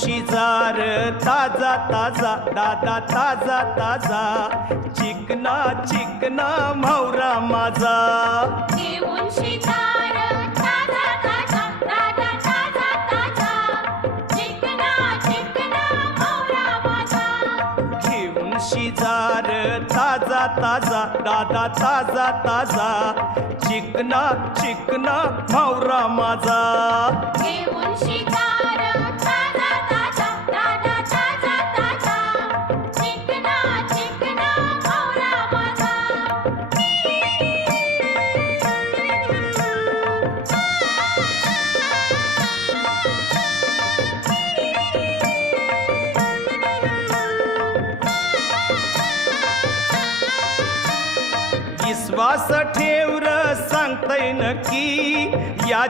शिजार ताजा ताजा दादा ताजा ताजा चिकना चिकना म्हावरा माझा घेऊन शिजार ताजा ताजा दादा ताजा ताजा चिकना चिकना म्हावरा माझा घेऊन शिजार ताजा ताजा दादा ताजा ताजा चिकना चिकना म्हावरा माझा घेऊन शिकार ताजा ताजा दादा ताजा ताजा चिकना चिकना म्हावरा माझा विश्वास ठेव र सांगतय नक्की या